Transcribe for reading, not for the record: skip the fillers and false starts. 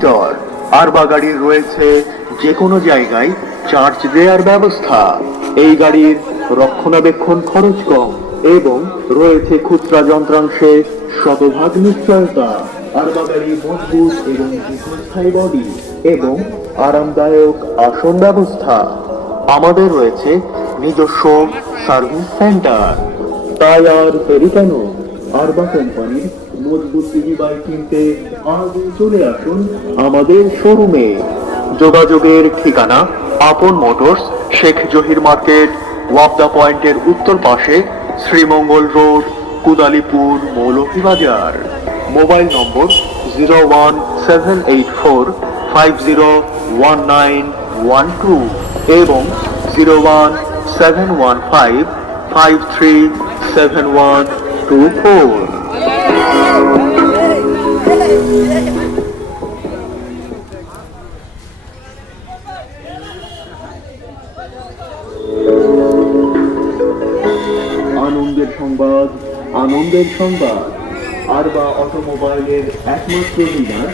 Monitor. আরবা গাড়ির রয়েছে যে কোনো জায়গায় চার্জ দেওয়ার ব্যবস্থা। এই গাড়ির রক্ষণাবেক্ষণ খরচ কম এবং রয়েছে খুচরা যন্ত্রাংশে শতভাগ নিশ্চয়তা। আরবা গাড়ি মজবুত এবং দীর্ঘস্থায়ী বডি এবং আরামদায়ক আসন ব্যবস্থা। আমাদের রয়েছে নিজস্ব সার্ভিস সেন্টার। তাই আর দেরি কেন? আরবা কোম্পানির মজবুত ইজি বাইক কিনতে আজই চলে আসুন আমাদের শোরুমে। যোগাযোগের ঠিকানা আপন মোটরস, শেখ জহির মার্কেট, ওয়াপদা পয়েন্টের উত্তর পাশে, Sreemangal Road, Kudalipur, Moulvibazar. Mobile number 01784501912 এবং 01715537124। আনন্দের সংবাদ, আনন্দের সংবাদ। আরবা অটোমোবাইলের একমাত্র ডিলার